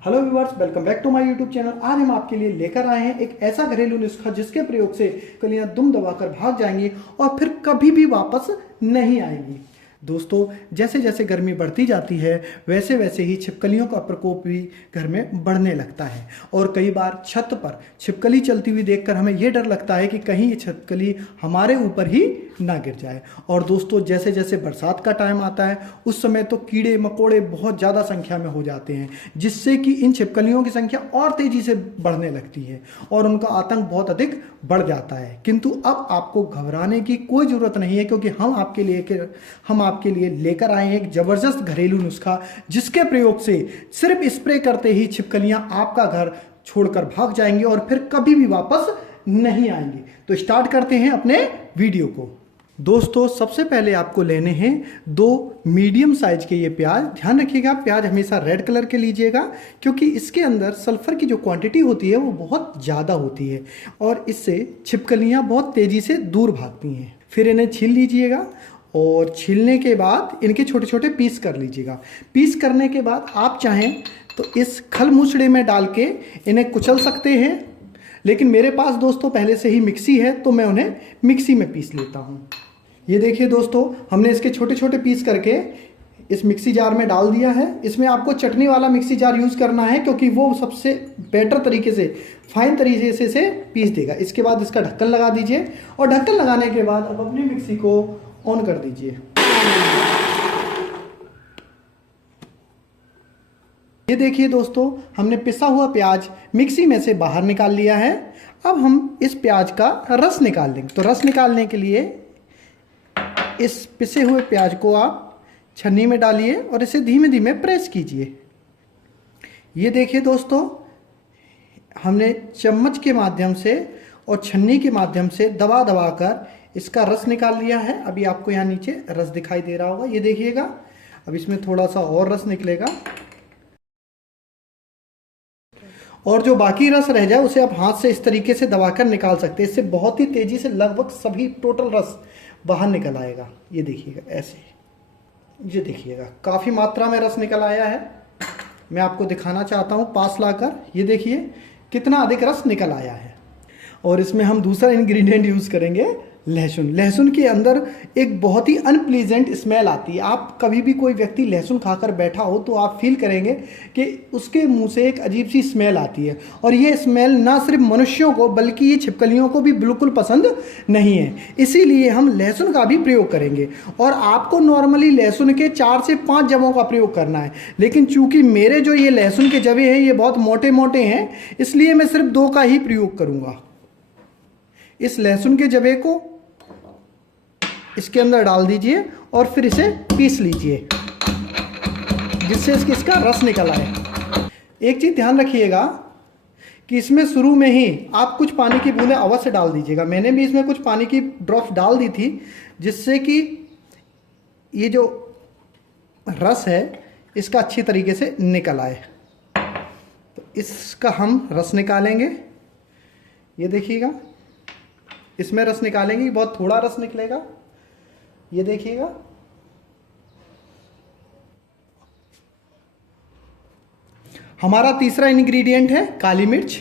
Hello viewers, welcome back to my YouTube channel. आज हम आपके लिए लेकर आए हैं एक ऐसा घरेलू नुस्खा जिसके प्रयोग से कलियां दुम दबाकर भाग जाएंगी और फिर कभी भी वापस नहीं आएंगी। दोस्तों, जैसे जैसे गर्मी बढ़ती जाती है वैसे वैसे ही छिपकलियों का प्रकोप भी घर में बढ़ने लगता है और कई बार छत पर छिपकली चलती हुई देखकर हमें यह डर लगता है कि कहीं ये छिपकली हमारे ऊपर ही ना गिर जाए। और दोस्तों, जैसे जैसे बरसात का टाइम आता है उस समय तो कीड़े मकोड़े बहुत ज़्यादा संख्या में हो जाते हैं, जिससे कि इन छिपकलियों की संख्या और तेज़ी से बढ़ने लगती है और उनका आतंक बहुत अधिक बढ़ जाता है। किंतु अब आपको घबराने की कोई ज़रूरत नहीं है, क्योंकि हम आपके लिए लेकर आए हैं एक ज़बरदस्त घरेलू नुस्खा जिसके प्रयोग से सिर्फ स्प्रे करते ही छिपकलियां आपका घर छोड़कर भाग जाएंगी और फिर कभी भी वापस नहीं आएंगी। तो स्टार्ट करते हैं अपने वीडियो को। दोस्तों, सबसे पहले आपको लेने हैं 2 मीडियम साइज के ये प्याज। ध्यान रखिएगा, प्याज हमेशा रेड कलर के लीजिएगा, क्योंकि इसके अंदर सल्फर की जो क्वांटिटी होती है वो बहुत ज़्यादा होती है और इससे छिपकलियां बहुत तेज़ी से दूर भागती हैं। फिर इन्हें छील लीजिएगा और छीलने के बाद इनके छोटे छोटे पीस कर लीजिएगा। पीस करने के बाद आप चाहें तो इस खल मूसड़े में डाल के इन्हें कुचल सकते हैं, लेकिन मेरे पास दोस्तों पहले से ही मिक्सी है तो मैं उन्हें मिक्सी में पीस लेता हूँ। ये देखिए दोस्तों, हमने इसके छोटे छोटे पीस करके इस मिक्सी जार में डाल दिया है। इसमें आपको चटनी वाला मिक्सी जार यूज़ करना है, क्योंकि वो सबसे बेटर तरीके से फाइन तरीके से पीस देगा। इसके बाद इसका ढक्कन लगा दीजिए और ढक्कन लगाने के बाद अब अपनी मिक्सी को ऑन कर दीजिए। ये देखिए दोस्तों, हमने पिसा हुआ प्याज मिक्सी में से बाहर निकाल लिया है। अब हम इस प्याज का रस निकाल लेंगे। तो रस निकालने के लिए इस पिसे हुए प्याज को आप छन्नी में डालिए और इसे धीमे धीमे प्रेस कीजिए। ये देखिए दोस्तों, हमने चम्मच के माध्यम से और छन्नी के माध्यम से दबा दबा कर इसका रस निकाल लिया है। अभी आपको यहाँ नीचे रस दिखाई दे रहा होगा, ये देखिएगा। अब इसमें थोड़ा सा और रस निकलेगा और जो बाकी रस रह जाए उसे आप हाथ से इस तरीके से दबाकर निकाल सकते हैं। इससे बहुत ही तेज़ी से लगभग सभी टोटल रस बाहर निकल आएगा। ये देखिएगा, ऐसे ये देखिएगा, काफ़ी मात्रा में रस निकल आया है। मैं आपको दिखाना चाहता हूँ पास लाकर। ये देखिए कितना अधिक रस निकल आया है। और इसमें हम दूसरा इंग्रेडिएंट यूज़ करेंगे, लहसुन। लहसुन के अंदर एक बहुत ही अनप्लीजेंट स्मेल आती है। आप कभी भी कोई व्यक्ति लहसुन खाकर बैठा हो तो आप फील करेंगे कि उसके मुंह से एक अजीब सी स्मेल आती है, और ये स्मेल ना सिर्फ मनुष्यों को बल्कि ये छिपकलियों को भी बिल्कुल पसंद नहीं है। इसीलिए हम लहसुन का भी प्रयोग करेंगे और आपको नॉर्मली लहसुन के 4 से 5 जवों का प्रयोग करना है, लेकिन चूंकि मेरे जो ये लहसुन के जवे हैं ये बहुत मोटे मोटे हैं, इसलिए मैं सिर्फ 2 का ही प्रयोग करूँगा। इस लहसुन के जवे को इसके अंदर डाल दीजिए और फिर इसे पीस लीजिए, जिससे इसका रस निकल आए। एक चीज़ ध्यान रखिएगा कि इसमें शुरू में ही आप कुछ पानी की बूंदें अवश्य डाल दीजिएगा। मैंने भी इसमें कुछ पानी की ड्रॉप्स डाल दी थी, जिससे कि ये जो रस है इसका अच्छी तरीके से निकल आए। तो इसका हम रस निकालेंगे। ये देखिएगा, इसमें रस निकालेंगे, बहुत थोड़ा रस निकलेगा। ये देखिएगा, हमारा तीसरा इंग्रेडिएंट है काली मिर्च।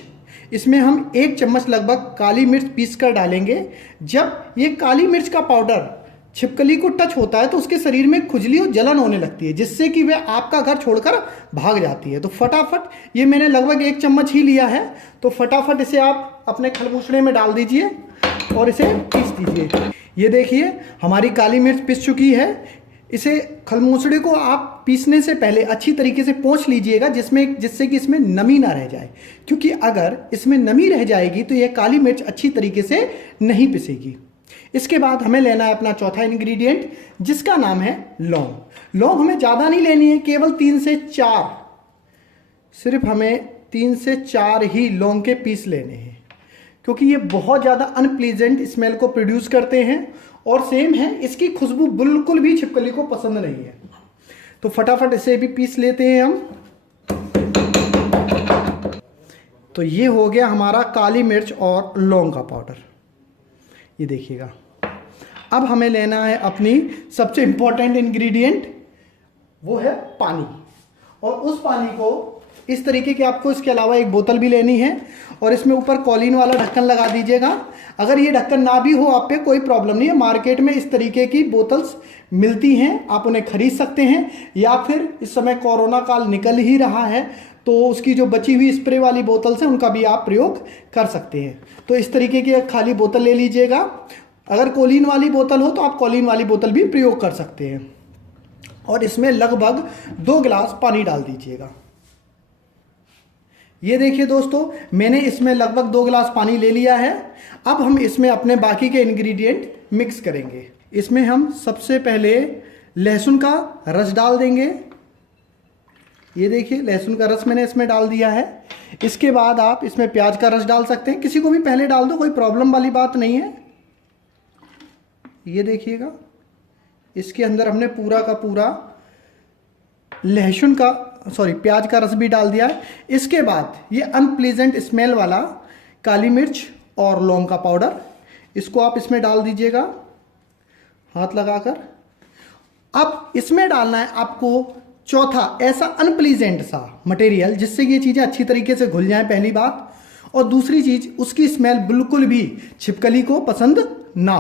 इसमें हम 1 चम्मच लगभग काली मिर्च पीस कर डालेंगे। जब ये काली मिर्च का पाउडर छिपकली को टच होता है तो उसके शरीर में खुजली और जलन होने लगती है, जिससे कि वह आपका घर छोड़कर भाग जाती है। तो फटाफट, ये मैंने लगभग 1 चम्मच ही लिया है, तो फटाफट इसे आप अपने खलबूसड़े में डाल दीजिए और इसे पीस दीजिए। ये देखिए, हमारी काली मिर्च पिस चुकी है। इसे खलमूसड़े को आप पीसने से पहले अच्छी तरीके से पोंछ लीजिएगा, जिससे कि इसमें नमी ना रह जाए, क्योंकि अगर इसमें नमी रह जाएगी तो यह काली मिर्च अच्छी तरीके से नहीं पिसेगी। इसके बाद हमें लेना है अपना चौथा इंग्रेडिएंट, जिसका नाम है लौंग। लौंग हमें ज़्यादा नहीं लेनी है, केवल 3 से 4, सिर्फ हमें 3 से 4 ही लौंग के पीस लेने हैं, क्योंकि ये बहुत ज़्यादा अनप्लीजेंट स्मेल को प्रोड्यूस करते हैं और सेम है, इसकी खुशबू बिल्कुल भी छिपकली को पसंद नहीं है। तो फटाफट इसे भी पीस लेते हैं हम। तो ये हो गया हमारा काली मिर्च और लौंग का पाउडर। ये देखिएगा, अब हमें लेना है अपनी सबसे इंपॉर्टेंट इंग्रेडिएंट, वो है पानी। और उस पानी को इस तरीके की आपको इसके अलावा एक बोतल भी लेनी है और इसमें ऊपर कॉलिन वाला ढक्कन लगा दीजिएगा। अगर ये ढक्कन ना भी हो आप पे कोई प्रॉब्लम नहीं है, मार्केट में इस तरीके की बोतल्स मिलती हैं, आप उन्हें खरीद सकते हैं। या फिर इस समय कोरोना काल निकल ही रहा है तो उसकी जो बची हुई स्प्रे वाली बोतल्स हैं उनका भी आप प्रयोग कर सकते हैं। तो इस तरीके की एक खाली बोतल ले लीजिएगा। अगर कॉलिन वाली बोतल हो तो आप कॉलिन वाली बोतल भी प्रयोग कर सकते हैं और इसमें लगभग 2 गिलास पानी डाल दीजिएगा। ये देखिए दोस्तों, मैंने इसमें लगभग 2 गिलास पानी ले लिया है। अब हम इसमें अपने बाकी के इंग्रेडिएंट मिक्स करेंगे। इसमें हम सबसे पहले लहसुन का रस डाल देंगे। ये देखिए लहसुन का रस मैंने इसमें डाल दिया है। इसके बाद आप इसमें प्याज का रस डाल सकते हैं, किसी को भी पहले डाल दो, कोई प्रॉब्लम वाली बात नहीं है। ये देखिएगा इसके अंदर हमने पूरा का पूरा प्याज का रस भी डाल दिया है। इसके बाद ये अनप्लीजेंट स्मेल वाला काली मिर्च और लौंग का पाउडर, इसको आप इसमें डाल दीजिएगा हाथ लगाकर। अब इसमें डालना है आपको चौथा ऐसा अनप्लीजेंट सा मटेरियल जिससे ये चीज़ें अच्छी तरीके से घुल जाएं, पहली बात। और दूसरी चीज़, उसकी स्मेल बिल्कुल भी छिपकली को पसंद ना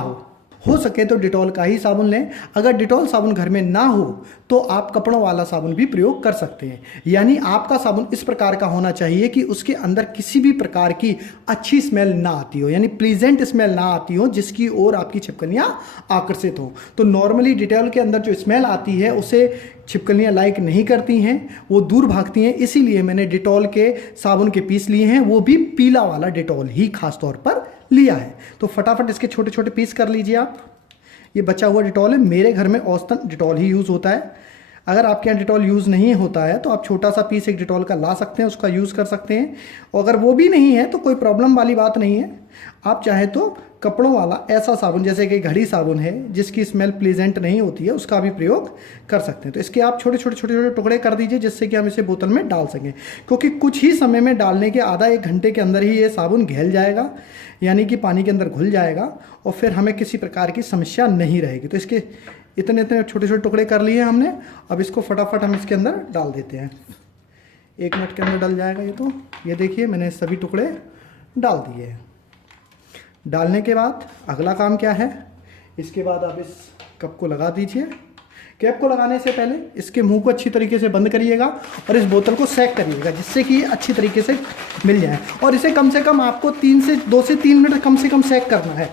हो सके तो डिटॉल का ही साबुन लें। अगर डिटॉल साबुन घर में ना हो तो आप कपड़ों वाला साबुन भी प्रयोग कर सकते हैं। यानी आपका साबुन इस प्रकार का होना चाहिए कि उसके अंदर किसी भी प्रकार की अच्छी स्मेल ना आती हो, यानी प्लीजेंट स्मेल ना आती हो जिसकी ओर आपकी छिपकलियां आकर्षित हो। तो नॉर्मली डिटॉल के अंदर जो स्मेल आती है उसे छिपकलियां लाइक नहीं करती हैं, वो दूर भागती हैं। इसीलिए मैंने डिटॉल के साबुन के पीस लिए हैं, वो भी पीला वाला डिटॉल ही खास तौर पर लिया है। तो फटाफट इसके छोटे छोटे पीस कर लीजिए आप। ये बचा हुआ डिटॉल है, मेरे घर में औसतन डिटॉल ही यूज़ होता है। अगर आपके यहाँ डिटॉल यूज़ नहीं होता है तो आप छोटा सा पीस एक डिटॉल का ला सकते हैं, उसका यूज़ कर सकते हैं। और अगर वो भी नहीं है तो कोई प्रॉब्लम वाली बात नहीं है। आप चाहे तो कपड़ों वाला ऐसा साबुन जैसे कि घड़ी साबुन है जिसकी स्मेल प्लीजेंट नहीं होती है, उसका भी प्रयोग कर सकते हैं। तो इसके आप छोटे छोटे टुकड़े कर दीजिए जिससे कि हम इसे बोतल में डाल सकें, क्योंकि कुछ ही समय में डालने के आधा 1 घंटे के अंदर ही ये साबुन घैल जाएगा, यानी कि पानी के अंदर घुल जाएगा और फिर हमें किसी प्रकार की समस्या नहीं रहेगी। तो इसके इतने छोटे छोटे टुकड़े कर लिए हमने। अब इसको फटाफट हम इसके अंदर डाल देते हैं। 1 मिनट के अंदर डल जाएगा ये। तो ये देखिए मैंने सभी टुकड़े डाल दिए हैं। डालने के बाद अगला काम क्या है, इसके बाद आप इस कप को लगा दीजिए। कैप को लगाने से पहले इसके मुंह को अच्छी तरीके से बंद करिएगा और इस बोतल को सेक करिएगा जिससे कि ये अच्छी तरीके से मिल जाए। और इसे कम से कम आपको 2 से 3 मिनट कम से कम सेक करना है।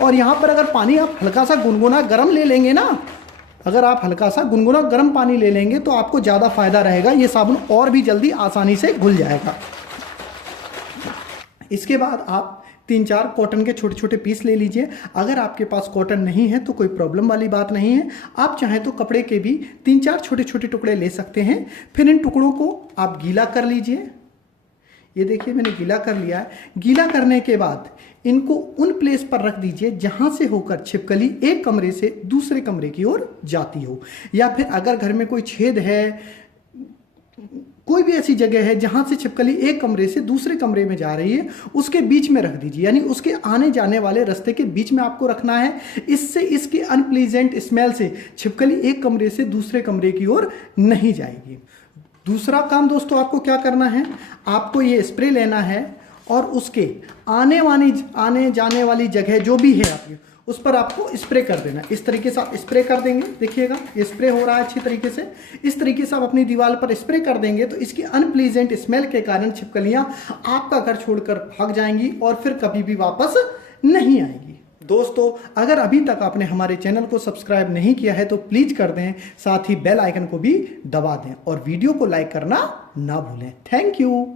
और यहाँ पर अगर पानी आप हल्का सा गुनगुना गर्म ले लेंगे ना, अगर आप हल्का सा गुनगुना गर्म पानी ले लेंगे तो आपको ज़्यादा फायदा रहेगा, ये साबुन और भी जल्दी आसानी से घुल जाएगा। इसके बाद आप 3-4 कॉटन के छोटे छोटे पीस ले लीजिए। अगर आपके पास कॉटन नहीं है तो कोई प्रॉब्लम वाली बात नहीं है, आप चाहें तो कपड़े के भी 3-4 छोटे छोटे टुकड़े ले सकते हैं। फिर इन टुकड़ों को आप गीला कर लीजिए। ये देखिए मैंने गीला कर लिया है। गीला करने के बाद इनको उन प्लेस पर रख दीजिए जहां से होकर छिपकली एक कमरे से दूसरे कमरे की ओर जाती हो, या फिर अगर घर में कोई छेद है, कोई भी ऐसी जगह है जहां से छिपकली एक कमरे से दूसरे कमरे में जा रही है, उसके बीच में रख दीजिए। यानी उसके आने जाने वाले रास्ते के बीच में आपको रखना है। इससे इसके अनप्लीजेंट स्मेल से छिपकली एक कमरे से दूसरे कमरे की ओर नहीं जाएगी। दूसरा काम दोस्तों आपको क्या करना है, आपको ये स्प्रे लेना है और उसके आने जाने वाली जगह जो भी है आपकी, उस पर आपको स्प्रे कर देना। इस तरीके से आप स्प्रे कर देंगे, देखिएगा ये स्प्रे हो रहा है अच्छी तरीके से। इस तरीके से आप अपनी दीवार पर स्प्रे कर देंगे तो इसकी अनप्लीजेंट स्मेल के कारण छिपकलियां आपका घर छोड़कर भाग जाएंगी और फिर कभी भी वापस नहीं आएंगी। दोस्तों अगर अभी तक आपने हमारे चैनल को सब्सक्राइब नहीं किया है तो प्लीज कर दें, साथ ही बेल आइकन को भी दबा दें और वीडियो को लाइक करना ना भूलें। Thank you.